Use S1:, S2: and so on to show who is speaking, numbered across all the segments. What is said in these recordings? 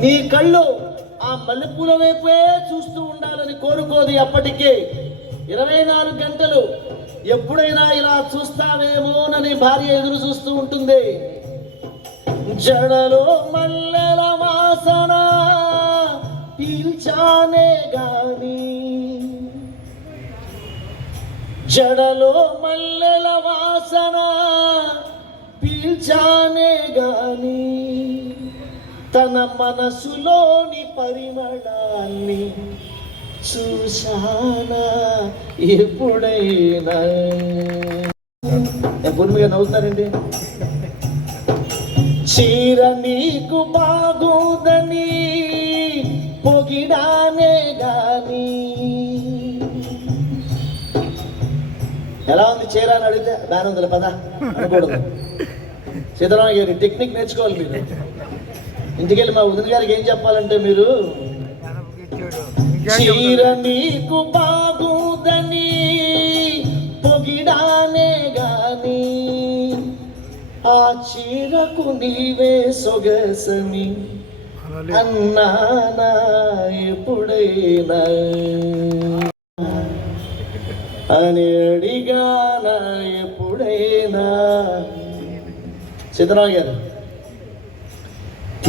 S1: నీ కళ్ళు ఆ మల్లెపూల వైపే చూస్తూ ఉండాలని కోరుకోదు ఎప్పటికీ ఇరవై నాలుగు గంటలు ఎప్పుడైనా ఇలా చూస్తావేమోనని భార్య ఎదురు చూస్తూ ఉంటుంది. జడలో మల్లెల వాసన పీల్చానే గాని. జడలో మల్లెల వాసన పీల్చానే గాని. తన మనసులోని పరిమళాన్ని చూశానా ఎప్పుడైనా? పూర్మిగా నవ్వుతారండి? చీర నీకు బాగోదని పొగిడానే గాని. ఎలా ఉంది చీర అని అడిగితే దాని ఉందిలే పద. అనకూడదు. సీతారామ గారి టెక్నిక్ నేర్చుకోవాలి మీరు. ఇంటికెళ్ళి మా వదిన గారికి ఏం చెప్పాలంటే మీరు? చీర నీకు బాగుదని పొగిడానే గాని ఆ చీరకు నీవే సొగసని అన్నానా ఎప్పుడైనా. అని అడిగానా ఎప్పుడైనా. సిద్ధరావు గారు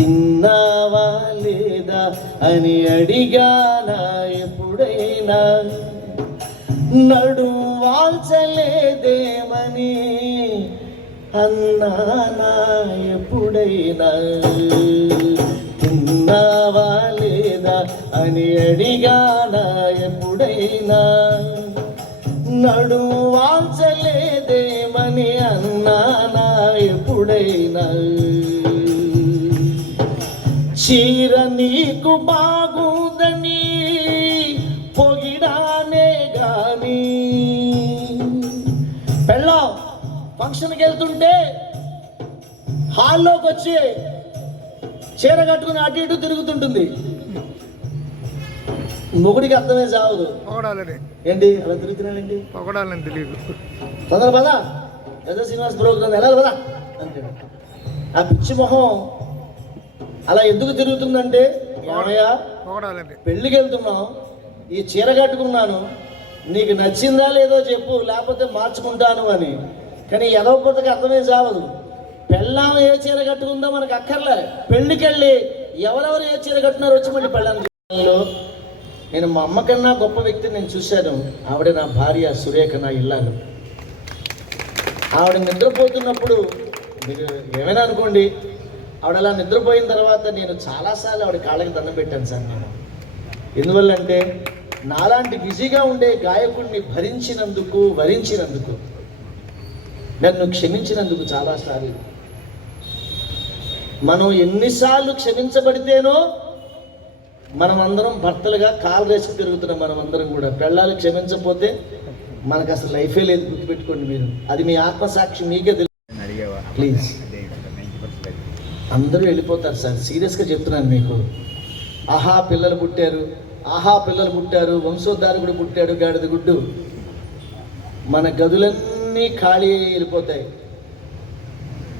S1: తిన్నావా లేదా అని అడిగానా ఎప్పుడైనా. నడు వాల్చలేదేమని అన్నానా ఎప్పుడైనా. తిన్నావా లేదా అని అడిగానా ఎప్పుడైనా. నడు వాంచలేదేమని అన్నానా ఎప్పుడైనా. చీర నీకు బాగుందని పొగిడానే గాని. పెళ్ళాం ఫంక్షన్కి వెళ్తుంటే హాల్లోకి వచ్చి చీర కట్టుకుని అటు ఇటు తిరుగుతుంటుంది. మొగుడికి అర్థమే సావదు
S2: పొగడాలని.
S1: ఏంటి? అలా తిరుగుతున్నాడండి?
S2: పొగడాలని తెలియదు
S1: తొందర పదా. పెద్ద శ్రీనివాస్ ప్రోగ్రాం ఎలా పదా. అంటాడు ఆ పిచ్చి మొహం అలా ఎందుకు తిరుగుతుందంటే ఏమయ్యా పెళ్ళికి వెళ్తున్నాం ఈ చీర కట్టుకున్నాను నీకు నచ్చిందా లేదో చెప్పు లేకపోతే మార్చుకుంటాను అని. కానీ ఎదవపోతకి అర్థమే చావదు. పెళ్ళాం ఏ చీర కట్టుకుందో మనకు అక్కర్లే పెళ్ళికి వెళ్ళి ఎవరెవరు ఏ చీర కట్టున్నారో వచ్చి మళ్ళీ పెళ్ళాం నేను మా అమ్మ కన్నా గొప్ప వ్యక్తిని నేను చూశాను. ఆవిడ నా భార్య సురేఖ నా ఇల్లాలు. ఆవిడ నిద్రపోతున్నప్పుడు మీరు ఏమైనా అనుకోండి ఆవిడ అలా నిద్రపోయిన తర్వాత నేను చాలాసార్లు ఆవిడ కాళ్ళకి దండం పెట్టాను సార్ నేను. ఎందువల్లంటే నాలాంటి బిజీగా ఉండే గాయకుడిని భరించినందుకు వరించినందుకు నన్ను క్షమించినందుకు చాలాసార్లు మనం ఎన్నిసార్లు క్షమించబడితేనో మనం అందరం భర్తలుగా కాలు రేసుకు తిరుగుతున్నాం మనం అందరం కూడా. పెళ్ళాలు క్షమించకపోతే మనకు అసలు లైఫే లేదు గుర్తుపెట్టుకోండి మీరు. అది మీ ఆత్మసాక్షి మీకే తెలుసు ప్లీజ్. అందరూ వెళ్ళిపోతారు సార్. సీరియస్గా చెప్తున్నాను మీకు. ఆహా పిల్లలు పుట్టారు. ఆహా పిల్లలు పుట్టారు. వంశోద్ధారకుడు పుట్టాడు గాడిద గుడ్డు. మన గదులన్నీ ఖాళీ వెళ్ళిపోతాయి.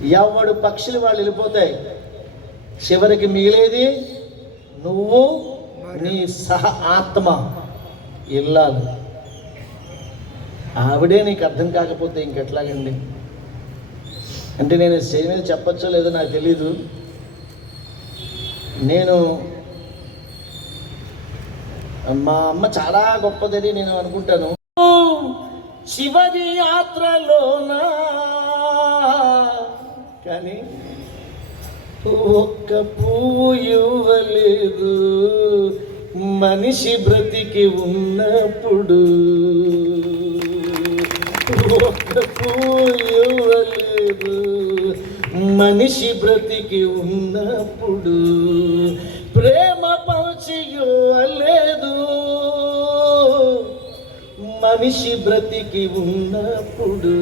S1: ఎవడు పక్షులు వాళ్ళు వెళ్ళిపోతాయి. చివరికి మిగిలేది నువ్వు నీ సహ ఆత్మ. ఇల్లాలు. ఆవిడే నీకు అర్థం కాకపోతే ఇంకెట్లాగండి? అంటే నేను స్టేజ్ మీద చెప్పచ్చో లేదో నాకు తెలీదు. నేను మా అమ్మ చాలా గొప్పదని నేను అనుకుంటాను. చివరి యాత్రలోనా కానీ ఒక్క పువ్వు ఇవ్వలేదు. మనిషి బ్రతికి ఉన్నప్పుడు ఒక్క పువ్వు ఇవ్వలేదు. మనిషి బ్రతికి ఉన్నప్పుడు ప్రేమ పంచి ఇవ్వలేదు మనిషి బ్రతికి ఉన్నప్పుడు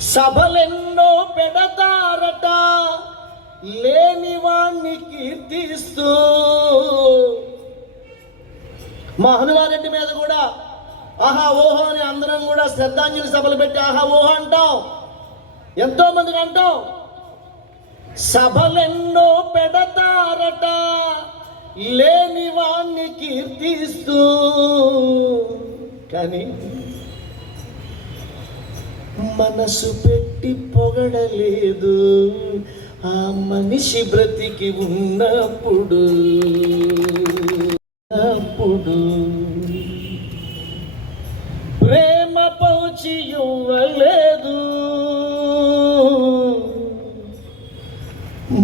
S1: సభలెన్నో పెడతారట లేని వాణ్ణి కీర్తిస్తూ. మా మీద కూడా ఆహా ఓహో అని అందరం కూడా శ్రద్ధాంజలి సభలు పెట్టి ఆహా ఓహో అంటాం. ఎంతో మందికి అంటాం. సభలెన్నో పెడతారట లేని వాణ్ణి కీర్తిస్తూ. కానీ మనసు పెట్టి పొగడలేదు. ఆ మనిషి బ్రతికి ఉన్నప్పుడు అప్పుడు పౌచి ఇవ్వలేదు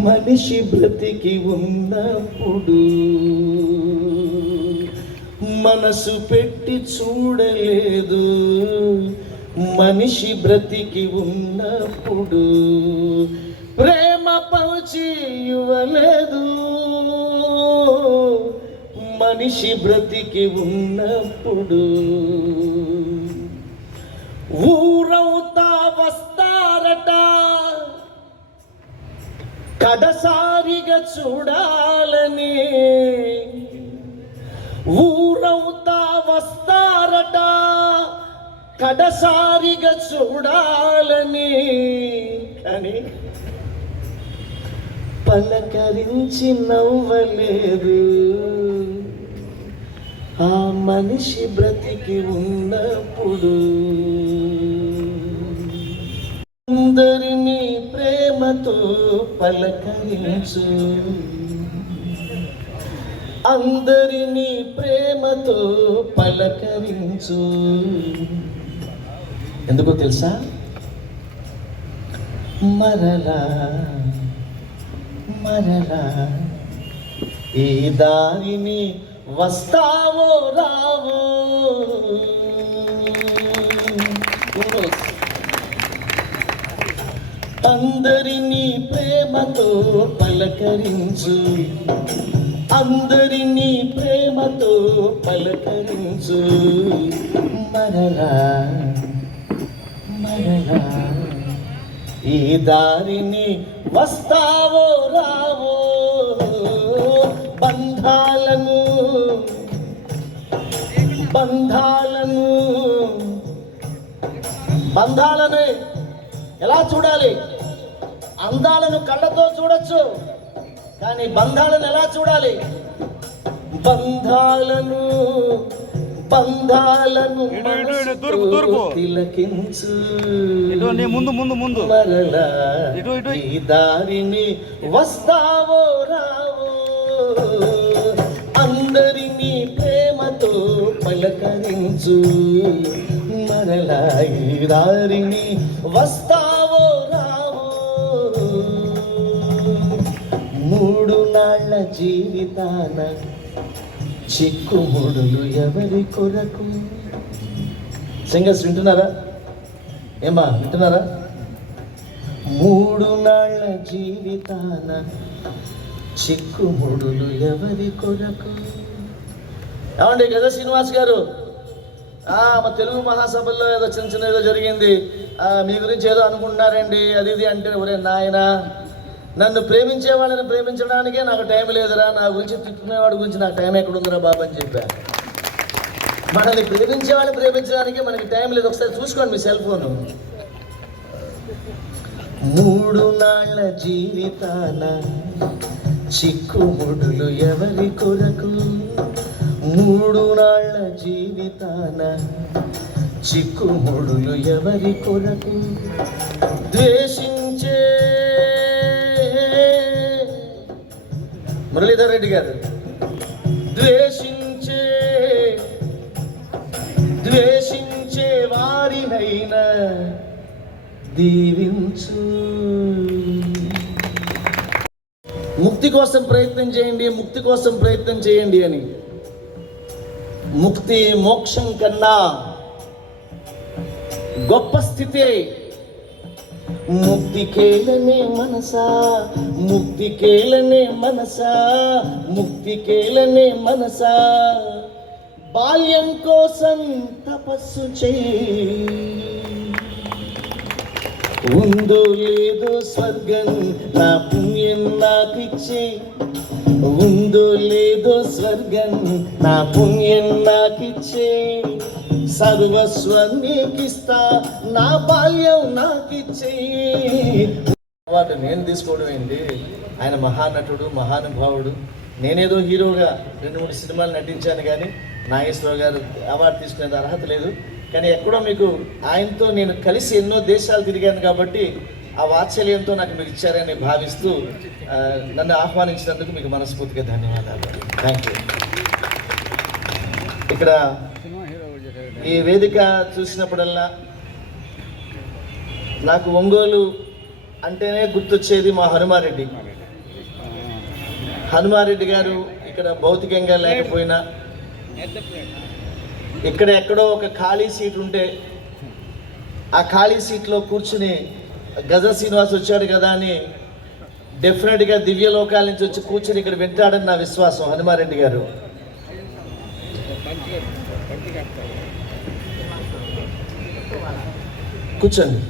S1: మనిషి బ్రతికి ఉన్నప్పుడు మనసు పెట్టి చూడలేదు. మనిషి బ్రతికి ఉన్నప్పుడు ప్రేమ పౌచి ఇవ్వలేదు. మనిషి బ్రతికి ఉన్నప్పుడు ఊరవుతా వస్తారట. కడసారిగా చూడాలని ఊరవుతా వస్తారట. కడసారిగా చూడాలని అని పలకరించి నవ్వలేదు. ఆ మనిషి బ్రతికి ఉన్నప్పుడు అందరినీ ప్రేమతో పలకరించు. అందరినీ ప్రేమతో పలకరించు. ఎందుకో తెలుసా? మరలా మరలా ఈ దారిని వస్తావో రావో? అందరినీ ప్రేమతో పలకరించు. అందరినీ ప్రేమతో పలకరించు. మరలా మరలా ఈ దారిని వస్తావో రావో? బంధాలను బంధాలను. బంధాలను ఎలా చూడాలి? అందాలను కళ్ళతో చూడొచ్చు కానీ బంధాలను ఎలా చూడాలి? బంధాలను బంధాలను. తిలకించు.
S2: ముందు ముందు ముందు.
S1: మరలా. ఈ దారిని వస్తావో రావో తెలుసు మరలా ఈ దారిని వస్తావో రావో? మూడు నాళ్ళ జీవితాన చిక్కుముడులు ఎవరి కొరకు? సింగర్స్ వింటున్నారా? ఏమా వింటున్నారా? మూడు నాళ్ళ జీవితాన చిక్కుముడులు ఎవరి కొరకు? ఏమండి కదా శ్రీనివాస్ గారు? ఆ, మా తెలుగు మహాసభల్లో ఏదో చిన్న చిన్న ఏదో జరిగింది. మీ గురించి ఏదో అనుకుంటున్నారండి. అది ఇది అంటే ఒరే నాయన నన్ను ప్రేమించే వాళ్ళని ప్రేమించడానికే నాకు టైం లేదురా. నా గురించి తిట్టుకునేవాడి గురించి నాకు టైం ఎక్కడుందిరా బాబు అని చెప్పా. మనల్ని ప్రేమించే వాళ్ళని ప్రేమించడానికి మనకి టైం లేదు. ఒకసారి చూసుకోండి మీ సెల్ ఫోన్. మూడు నాళ్ళ జీవితాన చిక్కుముడులు ఎవరి కొరకు? మూడు నాళ్ళ జీవితాన చిక్కుముడులు ఎవరి కొరకు ద్వేషించే? మురళీధర్ రెడ్డి గారు ద్వేషించే ద్వేషించే వారినైనా దీవించు. ముక్తి కోసం ప్రయత్నం చేయండి ముక్తి కోసం ప్రయత్నం చేయండి అని ముక్తి మోక్షం కన్నా గొప్ప స్థితి ముక్తి కేలనే మనసా ముక్తి కేలనే మనసా ముక్తి కేలనే మనసా. బాల్యం కోసం తపస్సు చేయి. ఉందో లేదో స్వర్గం నా పుణ్యం నాకిచ్చే ఉందో లేదో స్వర్గం నా పుణ్యం నాకిచ్చే. సర్వస్వం నీకిస్తా నా బాల్యం నాకిచ్చే. అవార్డు నేను తీసుకోవడం ఏంటి? ఆయన మహానటుడు మహానుభావుడు. నేనేదో హీరోగా రెండు మూడు సినిమాలు నటించాను కానీ నాగేశ్వరరావు గారు అవార్డు తీసుకునే అర్హత లేదు. కానీ ఎక్కడో మీకు ఆయనతో నేను కలిసి ఎన్నో దేశాలు తిరిగాను కాబట్టి ఆ వాత్సల్యంతో నాకు మీరు ఇచ్చారని భావిస్తూ నన్ను ఆహ్వానించినందుకు మీకు మనస్ఫూర్తిగా ధన్యవాదాలు. థ్యాంక్ యూ ఇక్కడ ఈ వేదిక చూసినప్పుడల్లా నాకు ఒంగోలు అంటేనే గుర్తొచ్చేది మా హనుమారెడ్డి. హనుమారెడ్డి గారు ఇక్కడ భౌతికంగా లేకపోయినా ఇక్కడ ఎక్కడో ఒక ఖాళీ సీట్ ఉంటే ఆ ఖాళీ సీట్లో కూర్చుని గజ శ్రీనివాస్ వచ్చాడు కదా అని డెఫినెట్గా దివ్యలోకాల నుంచి వచ్చి కూర్చొని ఇక్కడ వింటాడని నా విశ్వాసం హనుమారెడ్డి గారు. కూర్చోండి.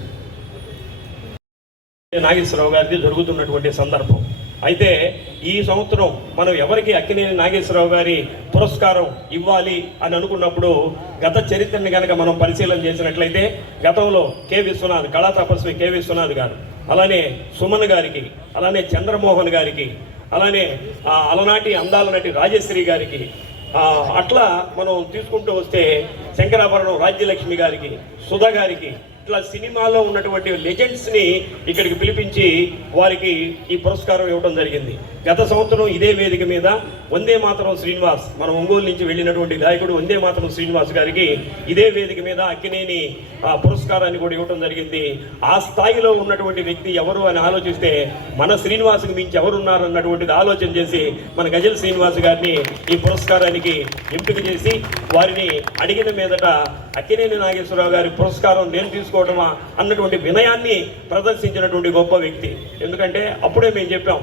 S3: నాగేశ్వరరావు గారికి జరుగుతున్నటువంటి సందర్భం. అయితే ఈ సంవత్సరం మనం ఎవరికి అక్కినేని నాగేశ్వరరావు గారి పురస్కారం ఇవ్వాలి అని అనుకున్నప్పుడు గత చరిత్రని కనుక మనం పరిశీలన చేసినట్లయితే గతంలో కె విశ్వనాథ్ కళా తపస్వి కె విశ్వనాథ్ గారు అలానే సుమన్ గారికి అలానే చంద్రమోహన్ గారికి అలానే అలనాటి అందాల నటి రాజశ్రీ గారికి అట్లా మనం తీసుకుంటూ వస్తే శంకరాభరణం రాజ్యలక్ష్మి గారికి సుధా గారికి ఇట్లా సినిమాలో ఉన్నటువంటి లెజెండ్స్ని ఇక్కడికి పిలిపించి వారికి ఈ పురస్కారం ఇవ్వడం జరిగింది. గత సంవత్సరం ఇదే వేదిక మీద వందే మాతరం శ్రీనివాస్ మన ఒంగోలు నుంచి వెళ్ళినటువంటి గాయకుడు వందే మాతరం శ్రీనివాస్ గారికి ఇదే వేదిక మీద అక్కినేని ఆ, పురస్కారాన్ని కూడా ఇవ్వడం జరిగింది. ఆ స్థాయిలో ఉన్నటువంటి వ్యక్తి ఎవరు అని ఆలోచిస్తే మన శ్రీనివాస్కి మించి ఎవరున్నారు అన్నటువంటిది ఆలోచన చేసి మన గజల్ శ్రీనివాస్ గారిని ఈ పురస్కారానికి ఎంపిక చేసి వారిని అడిగిన మీదట అక్కినేని నాగేశ్వరరావు గారి పురస్కారం నేను చేసుకోవడమా అన్నటువంటి వినయాన్ని ప్రదర్శించినటువంటి గొప్ప వ్యక్తి. ఎందుకంటే అప్పుడే మేము చెప్పాం